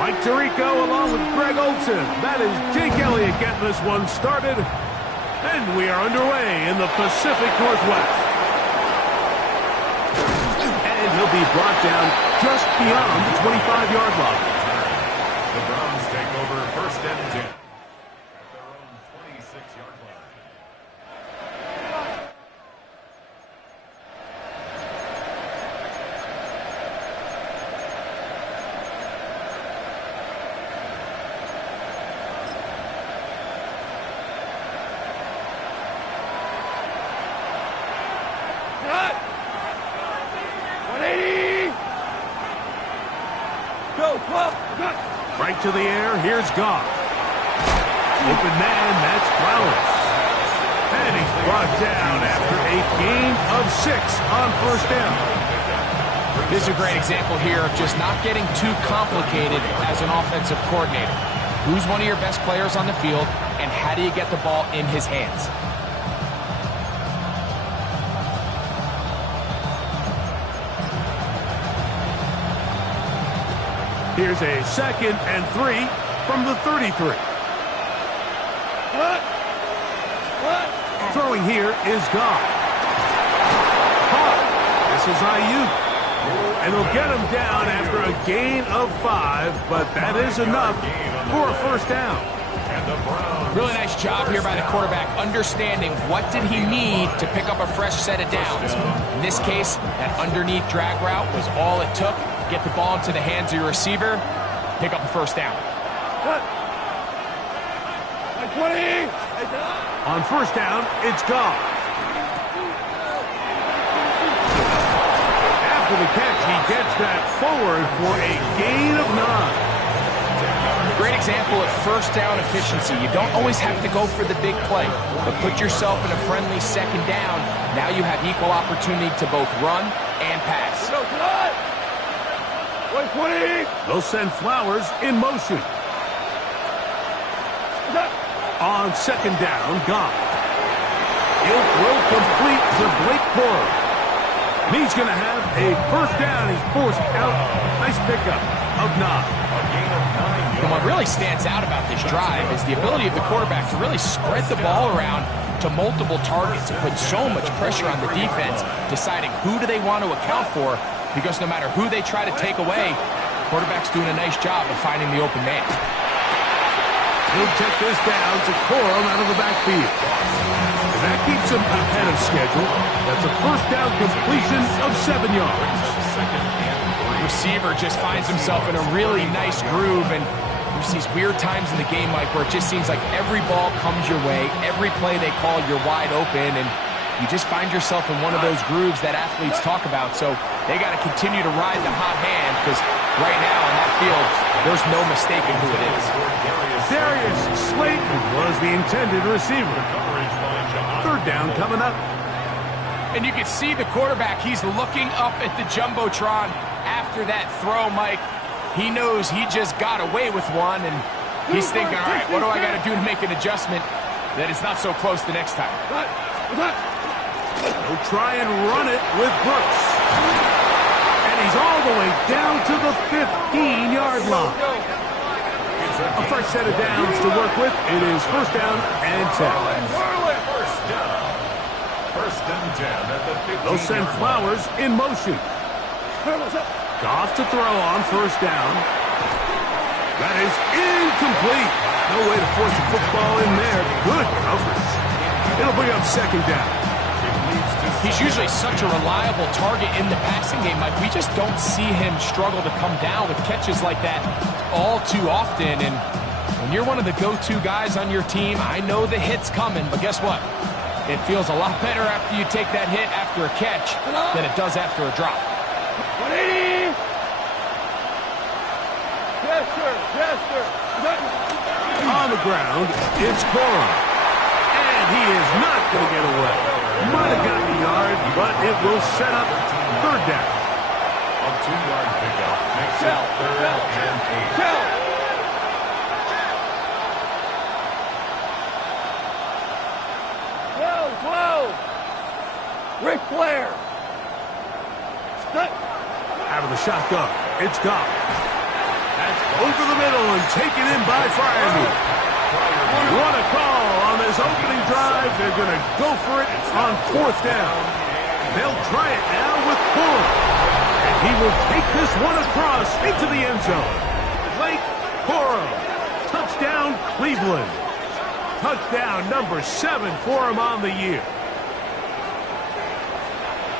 Mike Tirico along with Greg Olson. That is Jake Elliott getting this one started. And we are underway in the Pacific Northwest. And he'll be brought down just beyond the 25-yard line. The Browns take over first and 10 at their own 26-yard line. Right to the air, here's Goff. Open man, that's Flowers. And he's brought down after a gain of 6 on first down. This is a great example here of just not getting too complicated as an offensive coordinator. Who's one of your best players on the field, and how do you get the ball in his hands? Here's a 2nd and 3 from the 33. Throwing here is Goff. This is Ayuk. And they'll get him down after a gain of 5, but that is enough for a first down. Really nice job here by the quarterback, understanding what did he need to pick up a fresh set of downs. In this case, that underneath drag route was all it took. Get the ball into the hands of your receiver, pick up a first down. On first down, it's Goff. After the catch, he gets that forward for a gain of 9. Great example of first down efficiency. You don't always have to go for the big play, but put yourself in a friendly second down. Now you have equal opportunity to both run and pass. They'll send Flowers in motion. On second down, Goff. He'll throw complete to Blake Corum. And he's going to have a first down. He's forced out. Nice pickup of 9. And what really stands out about this drive is the ability of the quarterback to really spread the ball around to multiple targets and put so much pressure on the defense, deciding who do they want to account for, because no matter who they try to take away, the quarterback's doing a nice job of finding the open man. He'll check this down to Corum out of the backfield. And that keeps him ahead of schedule. That's a first down completion of 7 yards. Receiver just finds himself in a really nice groove, and there's these weird times in the game, Mike, where it just seems like every ball comes your way, every play they call, you're wide open, and you just find yourself in one of those grooves that athletes talk about. So they got to continue to ride the hot hand, because right now on that field, there's no mistaking who it is. Darius Slayton was the intended receiver. Third down coming up. And you can see the quarterback, he's looking up at the Jumbotron after that throw, Mike. He knows he just got away with one, and he's thinking, all right, what do I got to do to make an adjustment that it's not so close the next time? He'll try and run it with Brooks. And he's all the way down to the 15-yard line. A fresh set of downs to work with. It is first down and 10. First and 10 at the 15. They'll send Flowers in motion. Goff to throw on first down. That is incomplete. No way to force a football in there. Good coverage. It'll bring up second down. He's usually such a reliable target in the passing game, Mike. We just don't see him struggle to come down with catches like that all too often. And when you're one of the go-to guys on your team, I know the hit's coming, but guess what? It feels a lot better after you take that hit after a catch than it does after a drop. 180! Yes, sir. Yes, sir. On the ground, it's Corum. And he is not going to get away. Might have gotten a yard, but it will set up third down. A 2-yard pickup makes it third and 8. Ric Flair. Out of the shotgun, it's Goff. That's over the middle and taken in by Fryermuth. What a call on this opening drive. They're going to go for it on 4th down. They'll try it now with Cora. And he will take this one across into the end zone. Blake Cora. Touchdown, Cleveland. Touchdown number 7 for him on the year.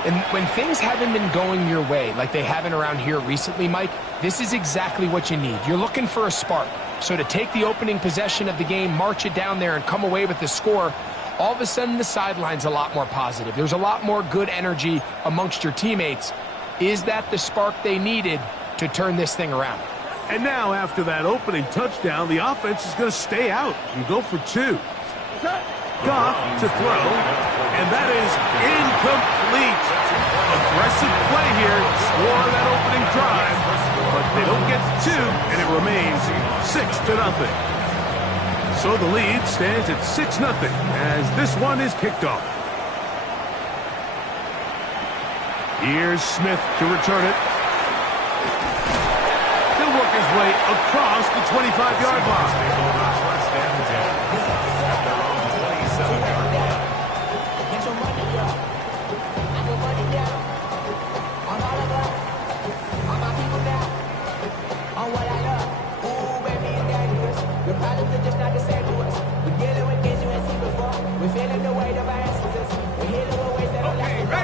And when things haven't been going your way, like they haven't around here recently, Mike, this is exactly what you need. You're looking for a spark. So to take the opening possession of the game, march it down there, and come away with the score, all of a sudden the sideline's a lot more positive. There's a lot more good energy amongst your teammates. Is that the spark they needed to turn this thing around? And now, after that opening touchdown, the offense is going to stay out and go for 2. Goff to throw, and that is incomplete. Aggressive play here, score that opening drive, but they don't get 2, and it remains 6-0. So the lead stands at 6-0 as this one is kicked off. Here's Smith to return it. He'll work his way across the 25-yard line.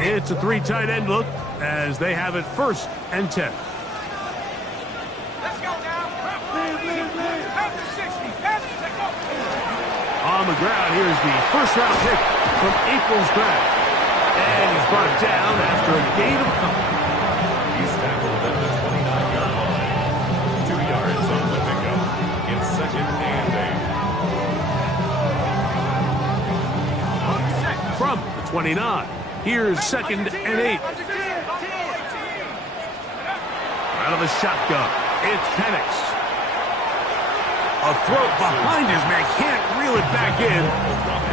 It's a 3 tight end look as they have it 1st and 10. Let's go now. After 60. On the ground, here's the 1st-round pick from April's draft. And he's brought down after a gain of couple. He's tackled at the 29-yard line. 2 yards on the pickup. It's 2nd and 8. From the 29. Here's 2nd and 8. Out of the shotgun, it's Penix. A throw behind his man, can't reel it back in.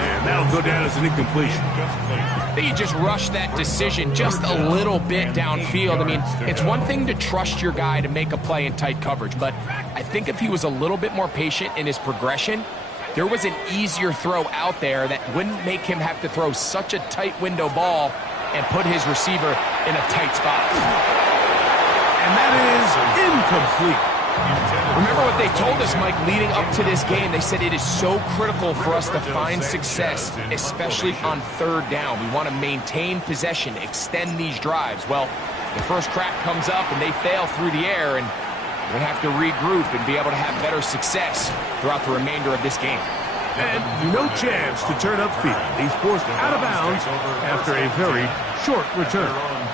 And that'll go down as an incompletion. I think he just rushed that decision just a little bit downfield. I mean, it's one thing to trust your guy to make a play in tight coverage, but I think if he was a little bit more patient in his progression, there was an easier throw out there that wouldn't make him have to throw such a tight window ball and put his receiver in a tight spot. And that is incomplete. Remember what they told us, Mike, leading up to this game. They said it is so critical for us to find success, especially on 3rd down. We want to maintain possession, extend these drives. Well, the first crack comes up and they fail through the air, and we're going to have to regroup and be able to have better success throughout the remainder of this game. And no chance to turn upfield. He's forced out of bounds after a very short return.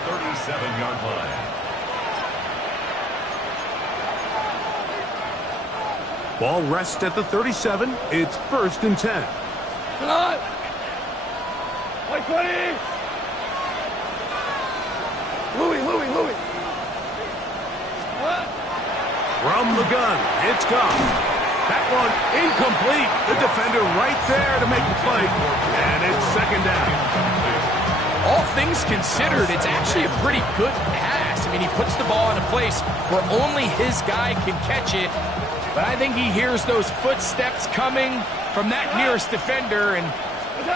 37-yard line. Ball rests at the 37. It's 1st and 10. Come on. 120. Louis. What? From the gun, it's gone. That one incomplete. The defender right there to make the play. And it's 2nd down. All things considered, it's actually a pretty good pass. I mean, he puts the ball in a place where only his guy can catch it. But I think he hears those footsteps coming from that nearest defender, and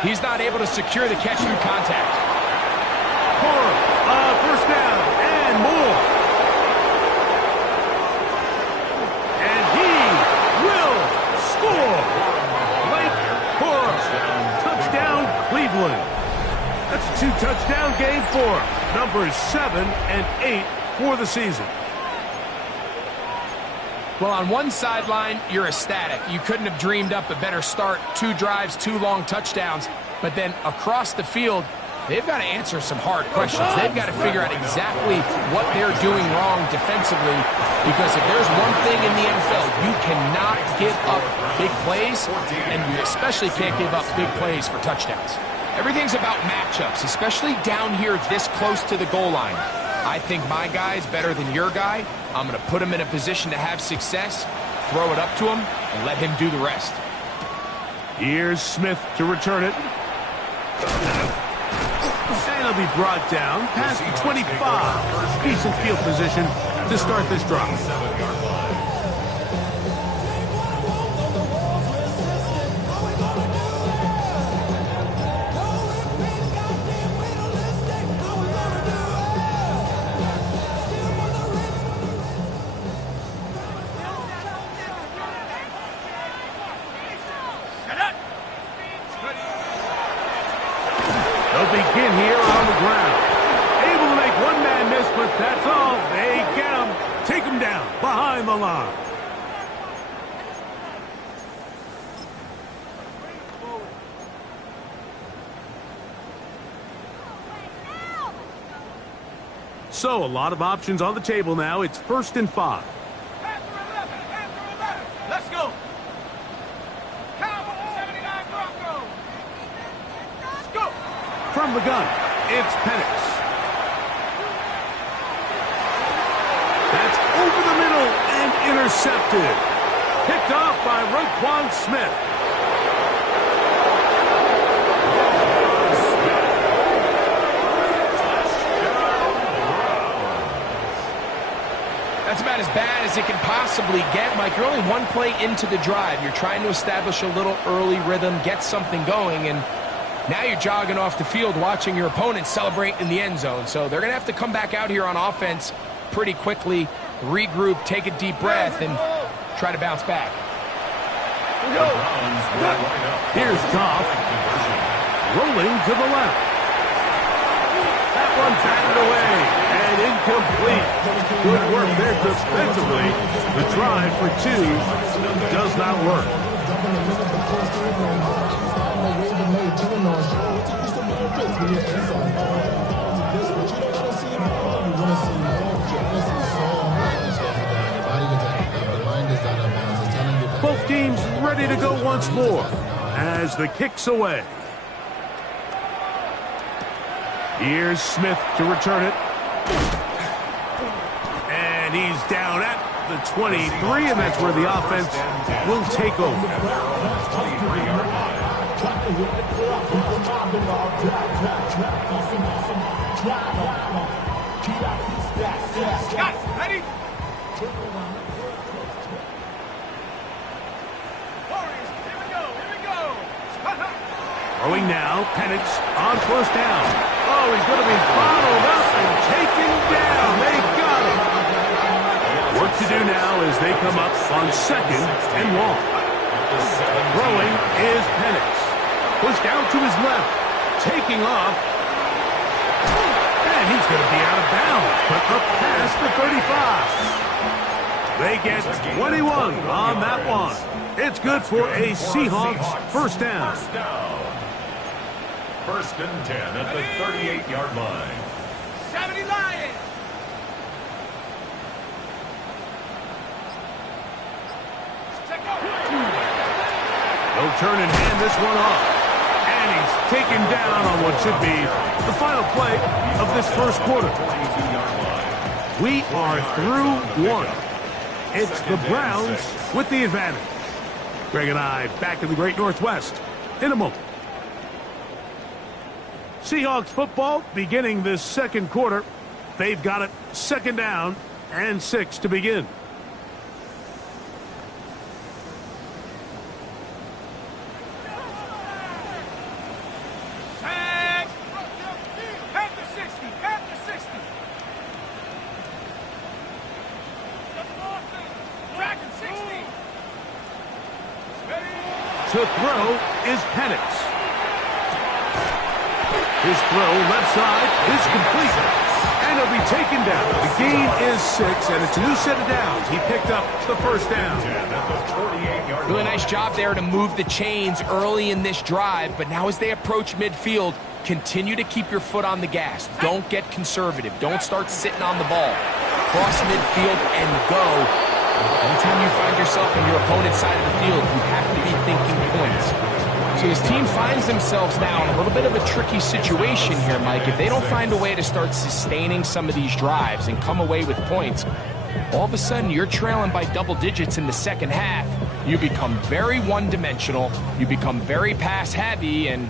he's not able to secure the catch through contact. Cora, 1st down and more. And he will score. Blake Cora, touchdown Cleveland. That's a 2-touchdown game for him. Numbers 7 and 8 for the season. Well, on one sideline, you're ecstatic. You couldn't have dreamed up a better start. 2 drives, 2 long touchdowns. But then across the field, they've got to answer some hard questions. They've got to figure out exactly what they're doing wrong defensively. Because if there's one thing in the NFL, you cannot give up big plays, and you especially can't give up big plays for touchdowns. Everything's about matchups, especially down here this close to the goal line. I think my guy's better than your guy. I'm going to put him in a position to have success, throw it up to him, and let him do the rest. Here's Smith to return it. And he'll be brought down past the 25. Decent field position to start this drive. the line. So, a lot of options on the table now. It's 1st and 5. Let's go. Cowboys, 79 Broncos. Let's go. From the gun, it's Penix. That's over the middle and intercepted. Picked off by Roquan Smith. That's about as bad as it can possibly get, Mike. You're only one play into the drive. You're trying to establish a little early rhythm, get something going, and now you're jogging off the field watching your opponent celebrate in the end zone. So they're going to have to come back out here on offense pretty quickly, regroup, take a deep breath, and try to bounce back. Here's Goff. Rolling to the left. That one batted away and incomplete. Good work there defensively. The drive for 2 does not work. Both teams ready to go once more as the kick's away. Here's Smith to return it. And he's down at the 23, and that's where the offense will take over. Got it. Ready? Warriors, here we go. Here we go. Throwing now, Penix on 1st down. Oh, he's going to be bottled up and taken down. They got him. Work to do now as they come up on 2nd and long. Throwing is Penix. Pushed out to his left. Taking off. And he's going to be out of bounds, but up past the 35. They get 21 on that one. It's good for a Seahawks 1st down. 1st and 10 at the 38-yard line. 70 Lions. They'll turn and hand this one off. And he's taken down on what should be the final play of this 1st quarter. We are through 1. It's the Browns with the advantage. Greg and I back in the Great Northwest in a moment. Seahawks football beginning this 2nd quarter. They've got it 2nd down and 6 to begin. Tag. Panther 60. Panther 60. Dragon 60. Ready. To throw is Penix. His throw left side is complete. And he'll be taken down. The gain is 6, and it's a new set of downs. He picked up the 1st down. Really nice job there to move the chains early in this drive, but now as they approach midfield, continue to keep your foot on the gas. Don't get conservative. Don't start sitting on the ball. Cross midfield and go. Anytime you find yourself on your opponent's side of the field, you have to be thinking points. So his team finds themselves now in a little bit of a tricky situation here, Mike. If they don't find a way to start sustaining some of these drives and come away with points, all of a sudden you're trailing by double digits in the 2nd half. You become very one-dimensional. You become very pass-heavy, and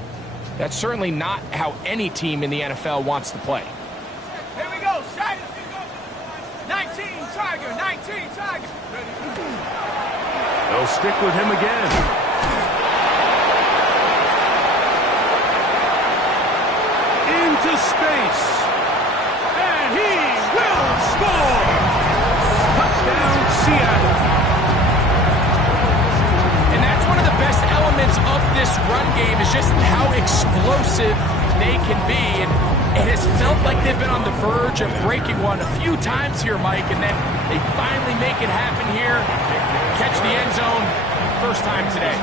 that's certainly not how any team in the NFL wants to play. Here we go. Shine. 19 Tiger. 19 Tiger. They'll stick with him again. Into space. And he will score. Touchdown, Seattle. And that's one of the best elements of this run game is just how explosive they can be, and it has felt like they've been on the verge of breaking one a few times here, Mike, and then they finally make it happen here, catch the end zone, first time today.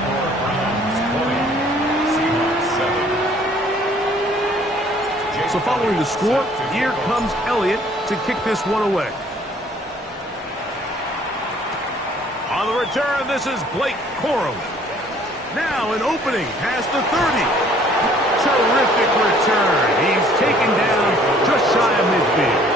So following the score, here comes Elliott to kick this one away. On the return, this is Blake Corum. Now an opening past the 30. Terrific return. He's taken down just shy of midfield.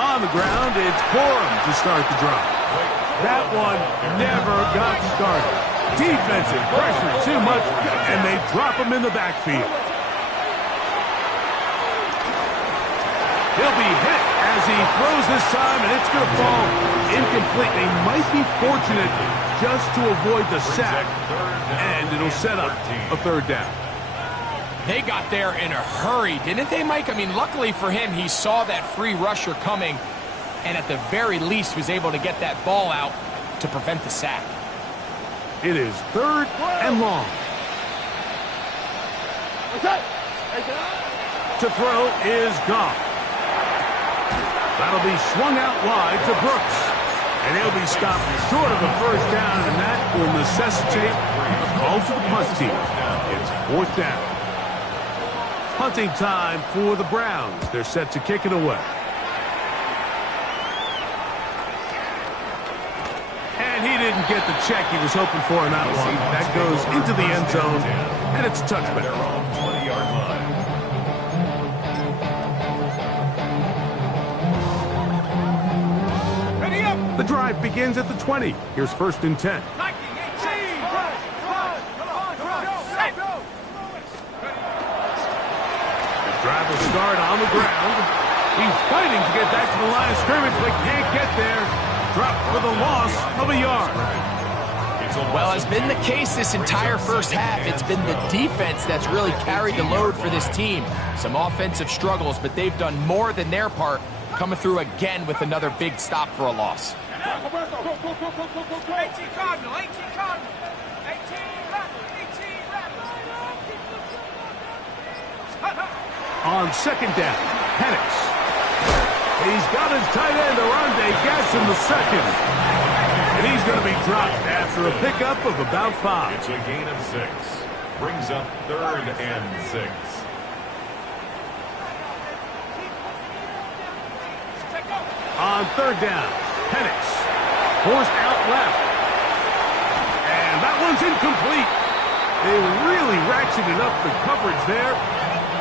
On the ground, it's Corum to start the drive. That one never got started. Defensive pressure too much, and they drop him in the backfield. He'll be hit as he throws this time, and it's going to fall incomplete. They might be fortunate just to avoid the sack, and it'll set up a third down. They got there in a hurry, didn't they, Mike? I mean, luckily for him, he saw that free rusher coming, and at the very least was able to get that ball out to prevent the sack. It is third and long. To throw is Goff. That'll be swung out wide to Brooks. And he'll be stopped short of a first down, and that will necessitate a call to the punt team. It's fourth down. Punting time for the Browns. They're set to kick it away. And he didn't get the check he was hoping for in that one. That goes into the end zone, and it's a touchback. Ready up. The drive begins at the 20. Here's first and 10. Drive will start on the ground. He's fighting to get back to the line of scrimmage, but can't get there. Dropped for the loss of a yard. Well, as been the case this entire first half, it's been the defense that's really carried the load for this team. Some offensive struggles, but they've done more than their part, coming through again with another big stop for a loss. 18 Cardinal, 18 Cardinal, 18 Rattle, 18 Rattle. On second down, Penix. He's got his tight end, Arande Gas, in the second. And he's going to be dropped after a pickup of about 5. It's a gain of 6. Brings up third and 6. On third down, Penix. Forced out left. And that one's incomplete. They really ratcheted up the coverage there.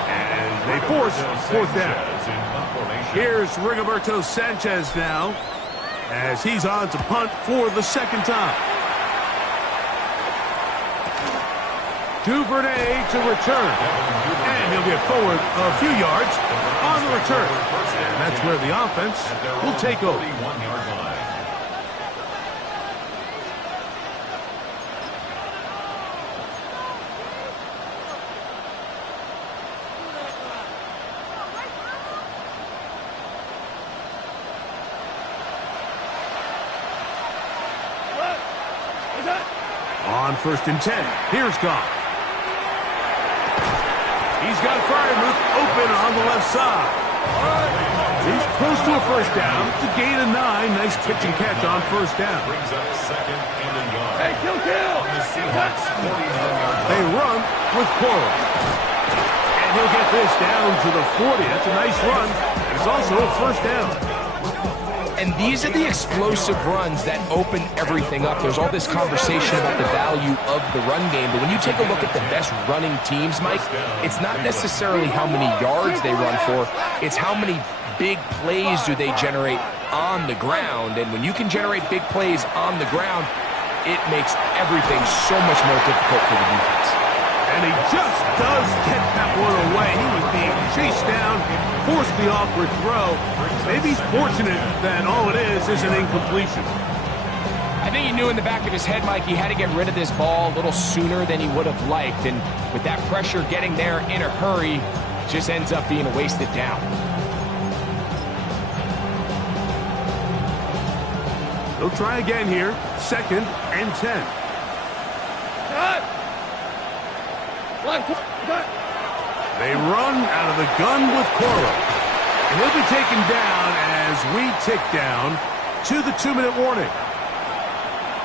And they force fourth down. Here's Rigoberto Sanchez now, as he's on to punt for the second time. Duvernay to return. And he'll get forward a few yards on the return. And that's where the offense will take over. On first and 10, here's Goff. He's got Fryermuth open on the left side. He's close to a first down to gain a 9. Nice pitch and catch on first down. Brings up second and a yard. Hey, kill! The Seahawks 49-yard They run with Corum. And he'll get this down to the 40. That's a nice run. It's also a first down. And these are the explosive runs that open everything up. There's all this conversation about the value of the run game, but when you take a look at the best running teams, Mike, it's not necessarily how many yards they run for, it's how many big plays do they generate on the ground. And when you can generate big plays on the ground, it makes everything so much more difficult for the defense. And he just does get that one away. He was being chased down, forced the awkward throw. Maybe he's fortunate that all it is an incompletion. I think he knew in the back of his head, Mike, he had to get rid of this ball a little sooner than he would have liked. And with that pressure getting there in a hurry, just ends up being a wasted down. They'll try again here. 2nd and 10. They run out of the gun with Coro. And he'll be taken down as we tick down to the 2-minute warning.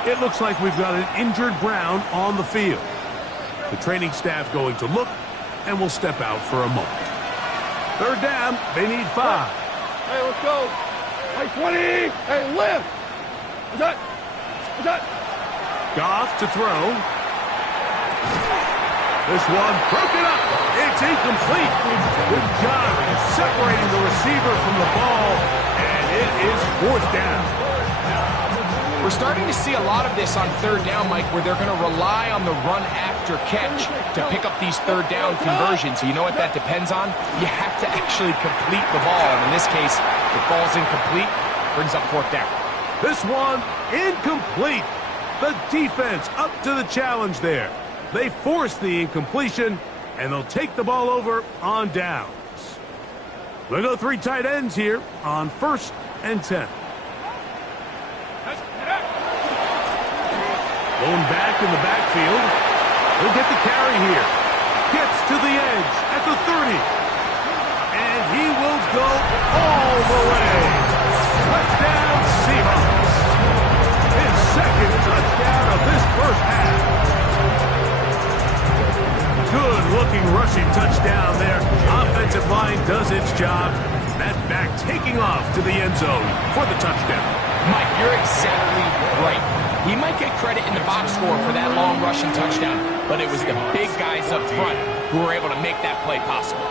It looks like we've got an injured Brown on the field. The training staff going to look, and will step out for a moment. 3rd down, they need 5. Hey, let's go. Hey, 20. Hey, lift. What's that? Goff to throw. This one broken up. It's incomplete. Good job separating the receiver from the ball, and it is 4th down. We're starting to see a lot of this on 3rd down, Mike, where they're going to rely on the run after catch to pick up these 3rd down conversions. So you know what that depends on? You have to actually complete the ball. And in this case, it falls incomplete, brings up 4th down. This one incomplete. The defense up to the challenge there. They force the incompletion, and they'll take the ball over on downs. They'll go 3 tight ends here on 1st and 10. Going back in the backfield. He'll get the carry here. Gets to the edge at the 30. And he will go all the way. Touchdown, Seahawks. His 2nd touchdown of this first half. Good-looking rushing touchdown there. Offensive line does its job. That back taking off to the end zone for the touchdown. Mike, you're exactly right. He might get credit in the box score for that long rushing touchdown, but it was the big guys up front who were able to make that play possible.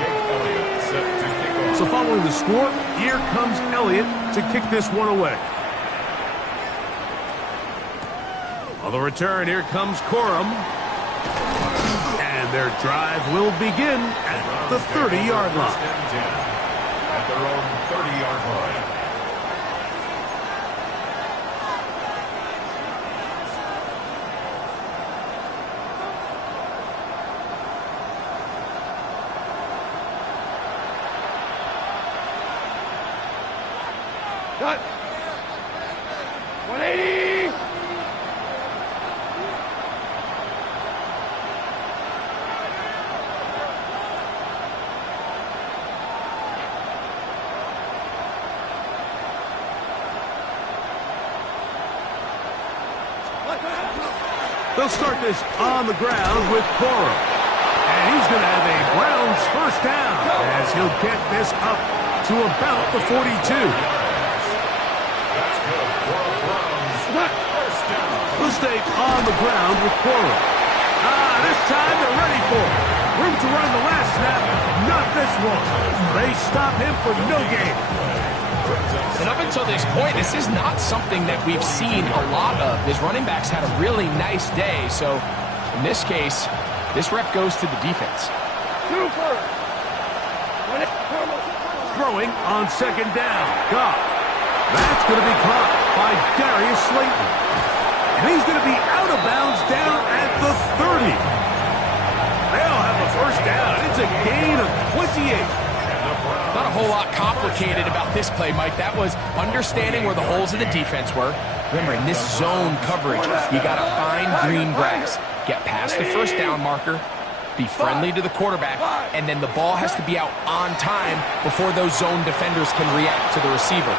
Jake Elliott set to kick off. So following the score, here comes Elliott to kick this one away. On the return, here comes Corum. And their drive will begin at the 30-yard line. At their own 30-yard line. Cut. 180. They'll start this on the ground with Coro. And he's going to have a Browns 1st down as he'll get this up to about the 42. That's good. Browns. 1st down. We'll stay on the ground with Coro. This time they're ready for it. Room to run the last snap. Not this one. They stop him for no gain. And up until this point, this is not something that we've seen a lot of. His running backs had a really nice day. So in this case, this rep goes to the defense. Throwing on 2nd down. Goff. That's going to be caught by Darius Slayton. And he's going to be out of bounds down at the 30. They'll have a 1st down. It's a gain of 28. Not a whole lot complicated about this play, Mike. That was understanding where the holes of the defense were. Remember, in this zone coverage, you got to find green grass. Get past the 1st down marker, be friendly to the quarterback, and then the ball has to be out on time before those zone defenders can react to the receiver.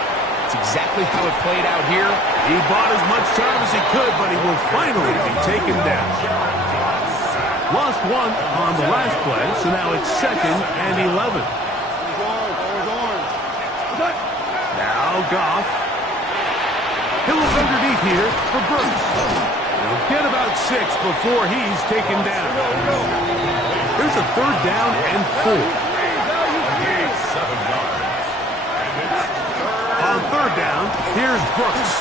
It's exactly how it played out here. He bought as much time as he could, but he will finally be taken down. Lost 1 on the last play, so now it's 2nd and 11. Now Goff. He'll look underneath here for Brooks. He'll get about 6 before he's taken down. There's a 3rd down and 4. On 3rd down, here's Brooks.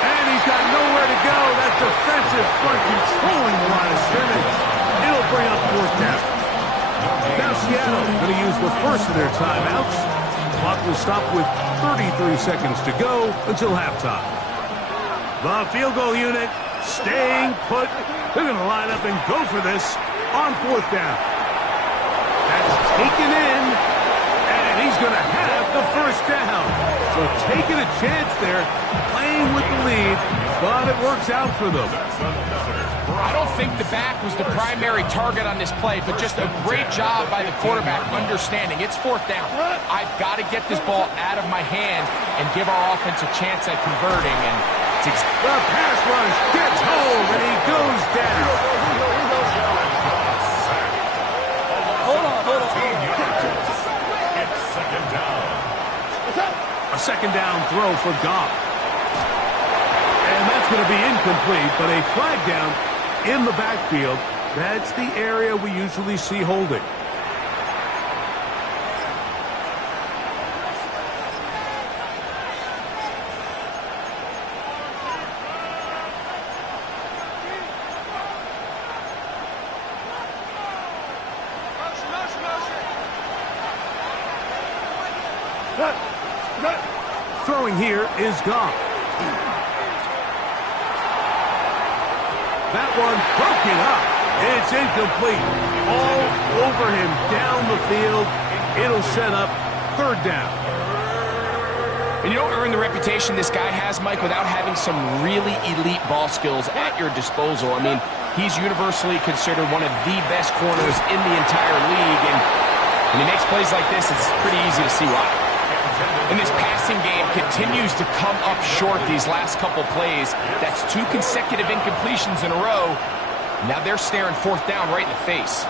And he's got nowhere to go. That defensive front controlling the line of scrimmage. It'll bring up 4th down. Now Seattle going to use the first of their timeouts. Clock will stop with 33 seconds to go until halftime. The field goal unit staying put. They're going to line up and go for this on 4th down. That's taken in, and he's going to have the 1st down. So taking a chance there, playing with the lead, but it works out for them. I don't think the back was the primary target on this play, but just a great job by the quarterback understanding. It's 4th down. I've got to get this ball out of my hand and give our offense a chance at converting. And the pass rush gets home, and he goes down. Hold on. It's 2nd down. A 2nd down throw for Goff. And that's going to be incomplete, but a flag down in the backfield. That's the area we usually see holding. Throwing here is Goff. That one broken up. It's incomplete. All over him down the field. It'll set up 3rd down. And you don't earn the reputation this guy has, Mike, without having some really elite ball skills at your disposal. I mean, he's universally considered one of the best corners in the entire league. And when he makes plays like this, it's pretty easy to see why. And this passing game continues to come up short these last couple plays. That's 2 consecutive incompletions in a row. Now they're staring 4th down right in the face.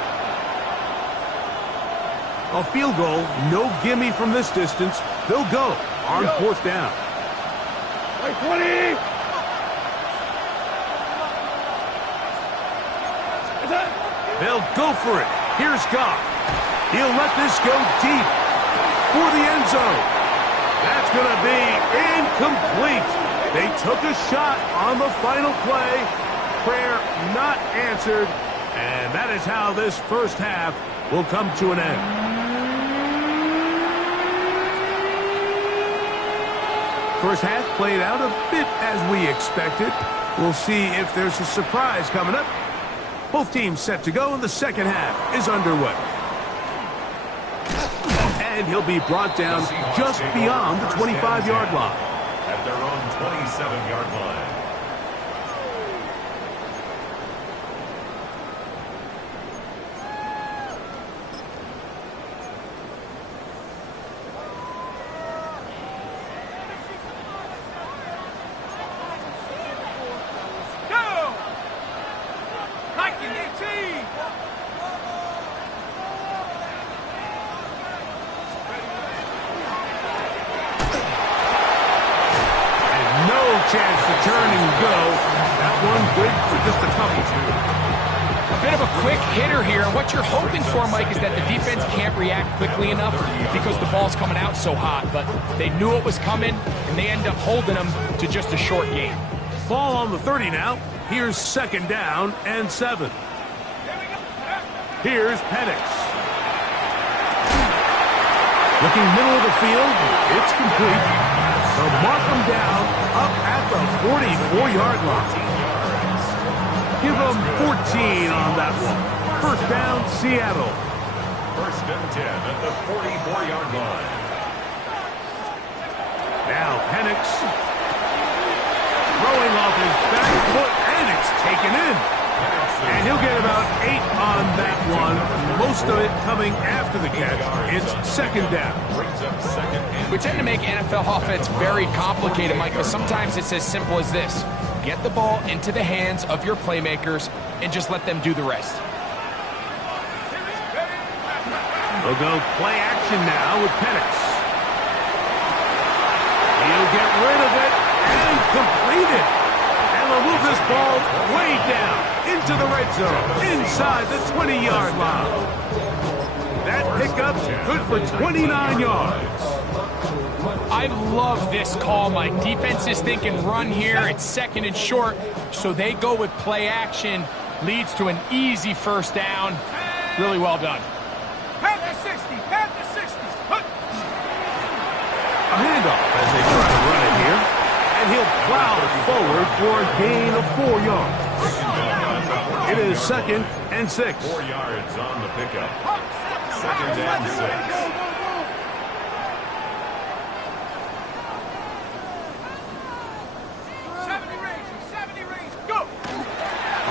A field goal, no gimme from this distance. They'll go on 4th down. 20! They'll go for it. Here's Goff. He'll let this go deep for the end zone. That's going to be incomplete. They took a shot on the final play. Prayer not answered. And that is how this 1st half will come to an end. First half played out a bit as we expected. We'll see if there's a surprise coming up. Both teams set to go, and the 2nd half is underway. And he'll be brought down just beyond the 25-yard line. At their own 27-yard line. Go! 1918! Chance to turn and go. That one good for just a couple. A bit of a quick hitter here. What you're hoping for, Mike, is that the defense can't react quickly enough because the ball's coming out so hot. But they knew it was coming, and they end up holding them to just a short game. Ball on the 30 now. Here's 2nd down and 7. Here's Penix. Looking middle of the field. It's complete. They'll mark them down up at the 44-yard line. Give them 14 on that one. 1st down, Seattle. 1st and 10 at the 44-yard line. Now Penix throwing off his back foot, and it's taken in. And he'll get about 8 on that one. Most of it coming after the catch. It's 2nd down. We tend to make NFL offense very complicated, Mike, but sometimes it's as simple as this. Get the ball into the hands of your playmakers and just let them do the rest. We'll go play action now with Penix. He'll get rid of it and complete it. And they'll move this ball way down into the red zone, inside the 20-yard line. That pickup good for 29 yards. I love this call, Mike. Defense is thinking run here. It's 2nd and short, so they go with play action. Leads to an easy 1st down. Really well done. Have the 60! Have the 60! A handoff as they try to run it here. And he'll plow it forward for a gain of 4 yards. It is 2nd and 6. 4 yards on the pickup. 2nd and 6.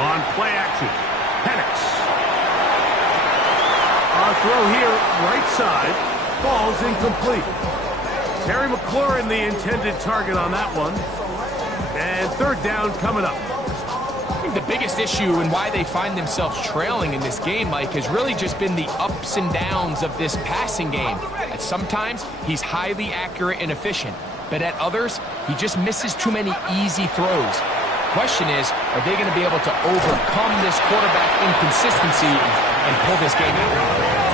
On play action, Penix. Our throw here, right side, falls incomplete. Terry McLaurin, the intended target on that one. And 3rd down coming up. I think the biggest issue and why they find themselves trailing in this game, Mike, has really just been the ups and downs of this passing game. At sometimes, he's highly accurate and efficient, but at others, he just misses too many easy throws. Question is, are they going to be able to overcome this quarterback inconsistency and pull this game out?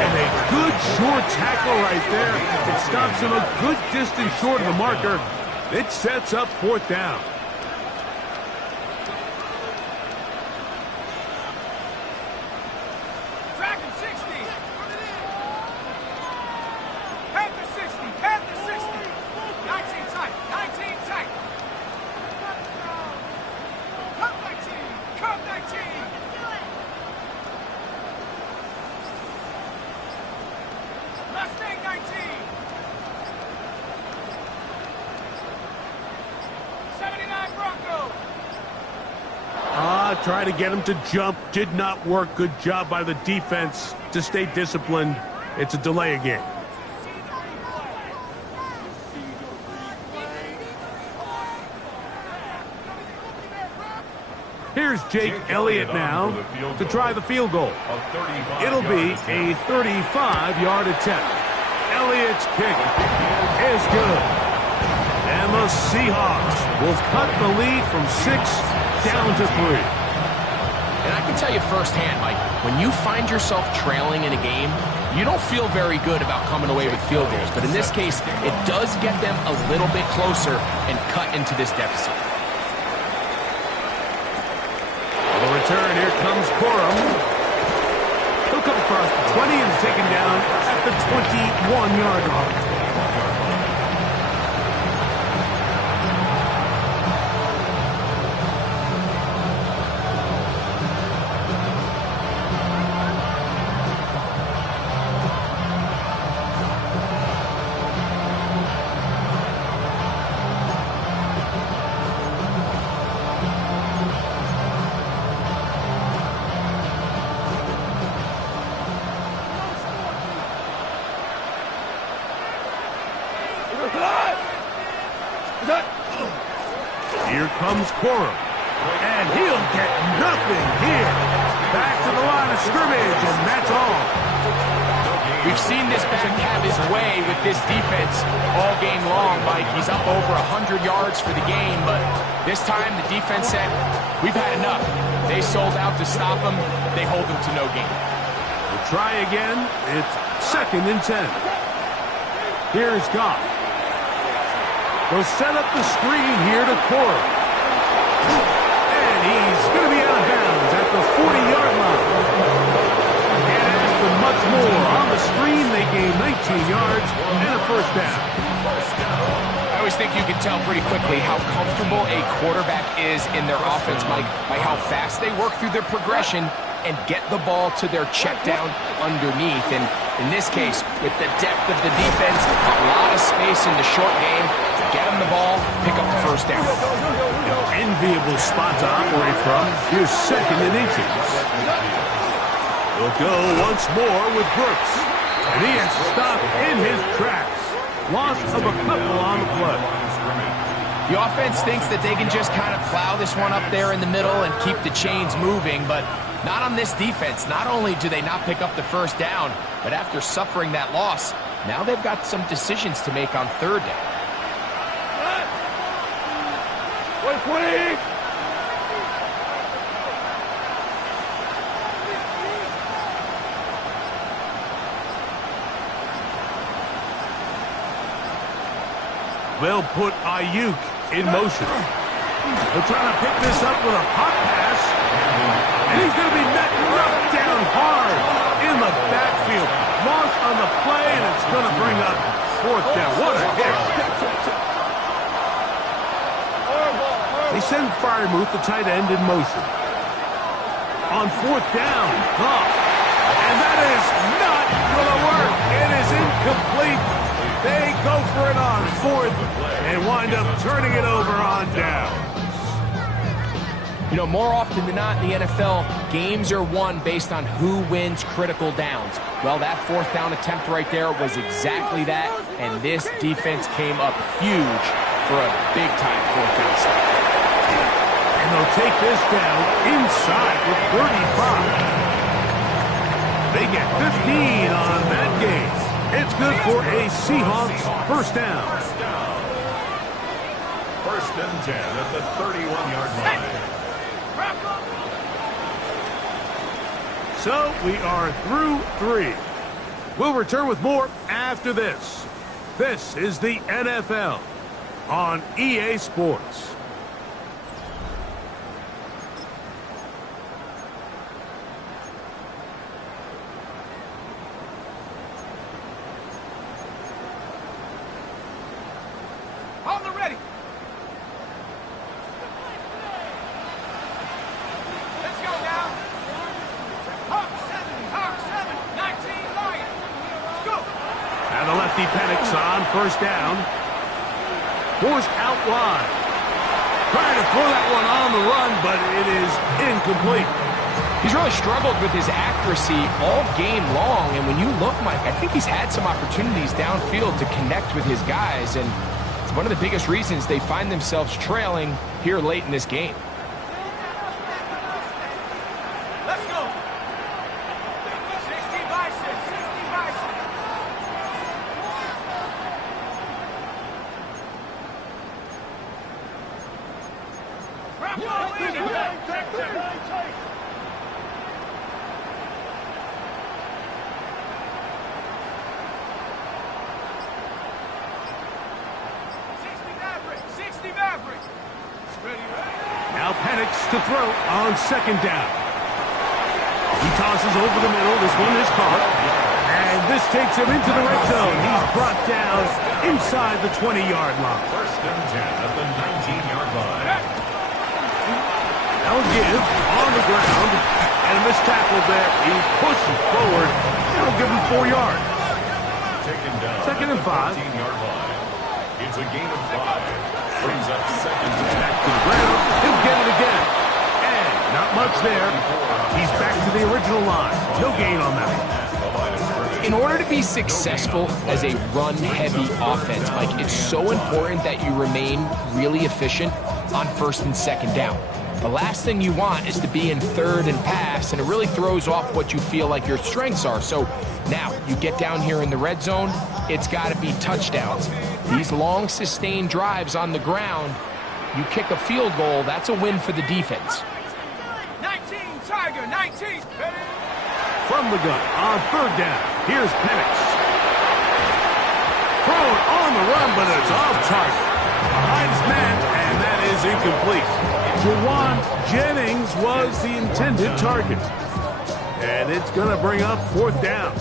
And a good short tackle right there. It stops him a good distance short of the marker. It sets up 4th down. Dragon 60. Panther 60. Panther 60. 19 tight. 19 tight. Cup 19. Cup 19. Mustang 19. 79 Bronco. Trying to get him to jump. Did not work. Good job by the defense to stay disciplined. It's a delay again. Here's Jake Elliott now to try the field goal. It'll be a 35-yard attempt. Elliott's kick is good. And the Seahawks will cut the lead from 6 down to 3. And I can tell you firsthand, Mike, when you find yourself trailing in a game, you don't feel very good about coming away with field goals. But in this case, it does get them a little bit closer and cut into this deficit. The return, here comes Corum. He'll come across the 20 and is taken down at the 21-yard line. Here comes Corum, and he'll get nothing here. Back to the line of scrimmage, and that's all. We've seen this back have his way with this defense all game long, Mike. He's up over 100 yards for the game, but this time the defense said, we've had enough. They sold out to stop him. They hold him to no gain. We'll try again. It's 2nd and 10. Here's Goff. They'll set up the screen here to Corum. And he's going to be out of bounds at the 40-yard line. Can't ask for much more. On the screen, they gain 19 yards and a 1st down. I always think you can tell pretty quickly how comfortable a quarterback is in their offense, Mike, by how fast they work through their progression and get the ball to their check down underneath. And in this case, with the depth of the defense, a lot of space in the short game, get them the ball, pick up the 1st down. An enviable spot to operate from. Here's 2nd and inches. He'll go once more with Brooks. And he has stopped in his tracks. Loss of a couple on the play. The offense thinks that they can just kind of plow this one up there in the middle and keep the chains moving, but not on this defense. Not only do they not pick up the 1st down, but after suffering that loss, now they've got some decisions to make on 3rd down. They'll put Ayuk in motion. They're trying to pick this up with a hot pass. And he's going to be knocked down hard in the backfield. Loss on the play, and it's going to bring up fourth down. What a hit. They send Freiermuth, the tight end, in motion. On fourth down, Goff. And that is not going to work. It is incomplete. They go for it on fourth and wind up turning it over on down. You know, more often than not in the NFL, games are won based on who wins critical downs. Well, that fourth down attempt right there was exactly that, and this defense came up huge for a big-time fourth down stop. And they'll take this down inside with 35. They get 15 on that game. It's good for a Seahawks first down. First and 10 at the 31-yard line. So we are through 3. We'll return with more after this. This is the NFL on EA Sports. On the ready. Let's go now. Hawk 7, 19 Lions. Go. And the lefty Penix on first down. Forced out wide. Trying to throw that one on the run, but it is incomplete. He's really struggled with his accuracy all game long, and when you look, Mike, I think he's had some opportunities downfield to connect with his guys, and it's one of the biggest reasons they find themselves trailing here late in this game. Let's go. 60 by 6, 60 by 6. Now Penix to throw on second down. He tosses over the middle. This one is caught. And this takes him into the red zone. He's brought down inside the 20-yard line. First and 10 at the 19-yard line. They'll give on the ground. And a missed tackle there. He pushes forward. That'll give him 4 yards. Taken down Second and 5. 15-yard line. It's a gain of 5. Brings up second down. Back to the ground. He'll get it again. And not much there. He's back to the original line. No gain on that. In order to be successful as a run-heavy offense, Mike, it's so important that you remain really efficient on first and second down. The last thing you want is to be in third and pass, and it really throws off what you feel like your strengths are. So now you get down here in the red zone, it's got to be touchdowns. These long sustained drives on the ground, you kick a field goal, that's a win for the defense. 19 Tiger, 19. From the gun on third down. Here's Penix. Thrown on the run, but it's off target. Behind his man, and that is incomplete. Jawan Jennings was the intended target. And it's going to bring up fourth down.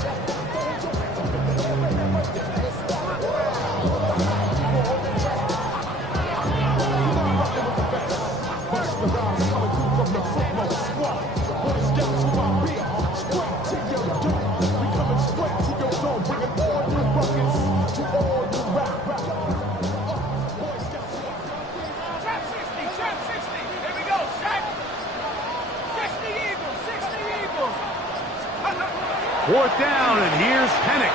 Fourth down, and here's Penix.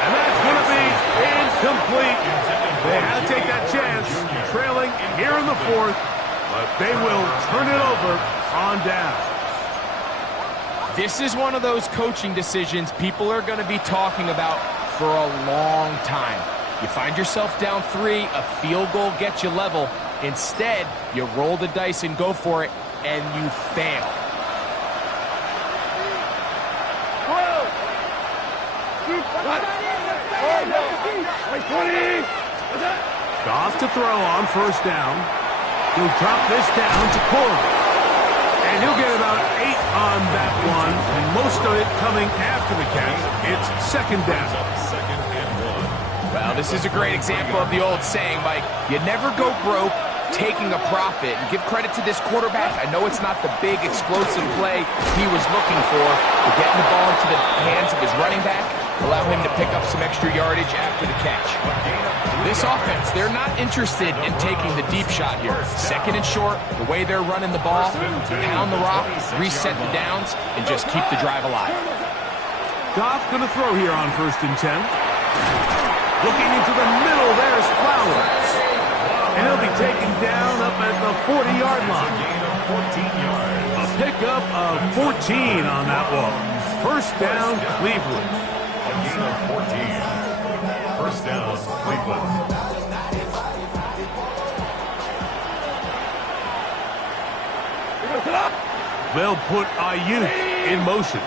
And that's going to be incomplete. They had to take that chance, trailing here in the fourth, but they will turn it over on down. This is one of those coaching decisions people are going to be talking about for a long time. You find yourself down 3, a field goal gets you level. Instead, you roll the dice and go for it, and you fail. Goff to throw on first down. He'll drop this down to Corey. And he'll get about 8 on that. that one, most of it coming after the catch. It's second down. Second and 1. Well, this is a great example of the old saying, Mike, you never go broke taking a profit. And give credit to this quarterback. I know it's not the big explosive play he was looking for, but getting the ball into the hands of his running back allow him to pick up some extra yardage after the catch. This offense, they're not interested in taking the deep shot here. Second and short, the way they're running the ball, pound the rock, reset the downs, and just keep the drive alive. Goff going to throw here on 1st and 10. Looking into the middle, there's Flowers. And he'll be taken down up at the 40-yard line. A pickup of 14 on that one. First down, Cleveland. A gain of 14. First down, Cleveland. They'll put Ayuk in motion.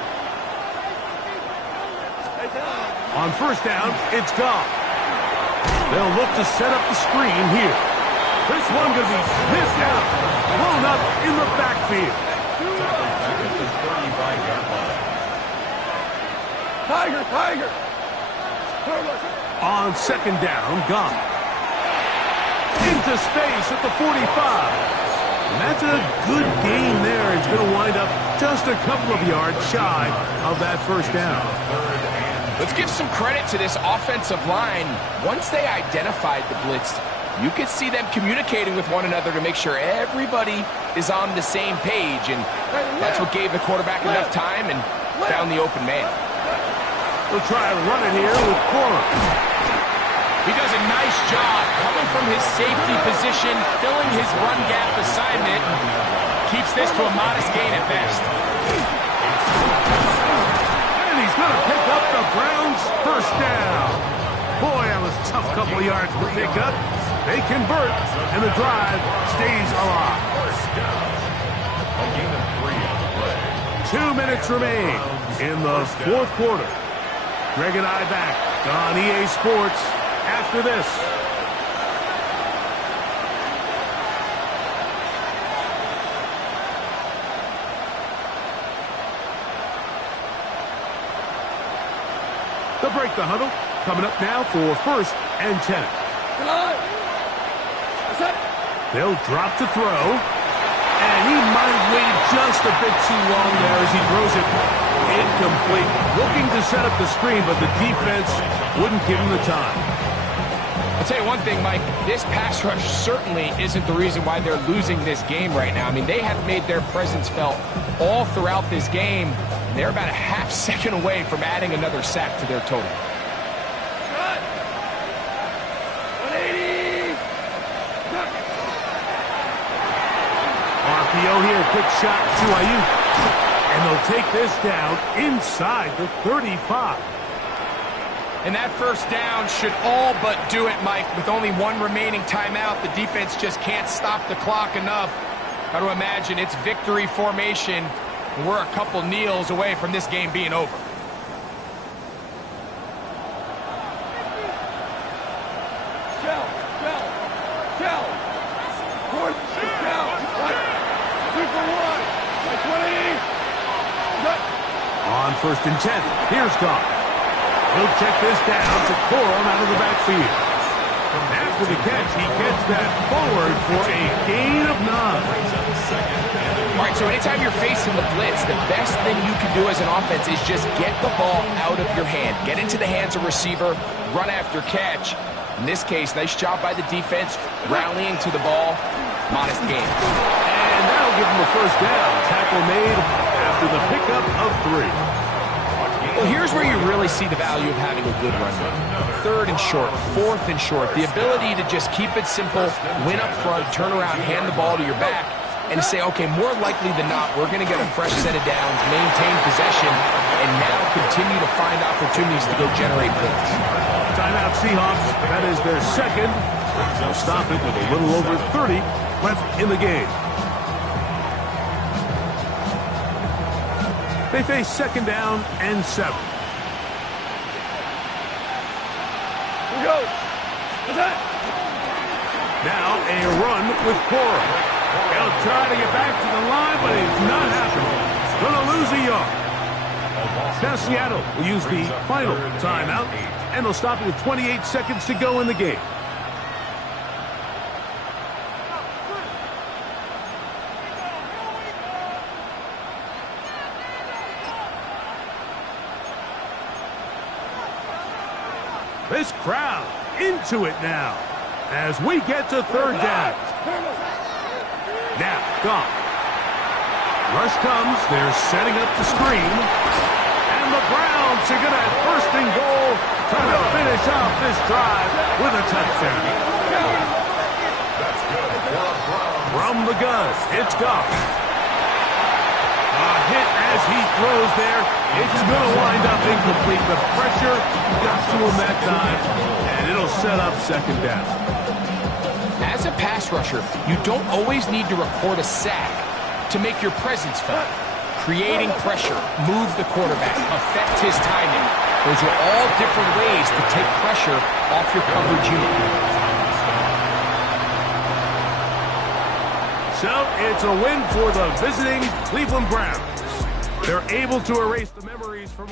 On 1st down, it's Goff. They'll look to set up the screen here. This one going to be sniffed out, blown up in the backfield. Tiger! On 2nd down, Goff. Into space at the 45. And that's a good gain there. It's going to wind up just a couple of yards shy of that 1st down. Let's give some credit to this offensive line. Once they identified the blitz, you could see them communicating with one another to make sure everybody is on the same page, and that's what gave the quarterback enough time and found the open man. We'll try to run it here with Cora. He does a nice job coming from his safety position, filling his run gap assignment. Keeps this to a modest gain at best. And he's going to pick up the Browns' 1st down. Boy, that was a tough couple of yards to pick up. They convert, and the drive stays alive. A gain of 3 on the play. 2 minutes remain in the 4th quarter. Greg and I back on EA Sports after this. They'll break the huddle. Coming up now for 1st and 10. They'll drop to throw. And he might have waited just a bit too long there as he throws it incomplete. Looking to set up the screen, but the defense wouldn't give him the time. I'll tell you one thing, Mike. This pass rush certainly isn't the reason why they're losing this game right now. I mean, they have made their presence felt all throughout this game. And they're about a half second away from adding another sack to their total. RPO here, quick shot to Ayuk. And they'll take this down inside the 35. And that 1st down should all but do it, Mike. With only one remaining timeout, the defense just can't stop the clock enough. Got to imagine it's victory formation. We're a couple kneels away from this game being over. On 1st and 10, here's Goff. He'll check this down to Corum out of the backfield. After the catch, he gets that forward for a gain of 9. All right, so anytime you're facing the blitz, the best thing you can do as an offense is just get the ball out of your hand. Get into the hands of receiver, run after catch. In this case, nice job by the defense, rallying to the ball. Modest gain. And that'll give him a 1st down. Tackle made after the pickup of 3. Well, here's where you really see the value of having a good run game. 3rd and short, 4th and short. The ability to just keep it simple, win up front, turn around, hand the ball to your back, and say, okay, more likely than not, we're going to get a fresh set of downs, maintain possession, and now continue to find opportunities to go generate points. Timeout Seahawks. That is their 2nd. They'll stop it with a little over 30 left in the game. They face 2nd down and 7. Here we go. Now a run with Cora. He'll try to get back to the line, but he's not happening. Gonna lose a Now Seattle will use the final timeout, and they'll stop it with 28 seconds to go in the game. This crowd into it now as we get to third down. Now, Goff. Rush comes. They're setting up the screen. And the Browns are going to have first and goal, trying to finish off this drive with a touchdown. From the gun, it's Goff. A hit as he throws there. It's going to wind up incomplete. The pressure got to him that time, and it'll set up second down. As a pass rusher, you don't always need to record a sack to make your presence felt. Creating pressure, move the quarterback, affect his timing. Those are all different ways to take pressure off your coverage unit. So it's a win for the visiting Cleveland Browns. They're able to erase the memories from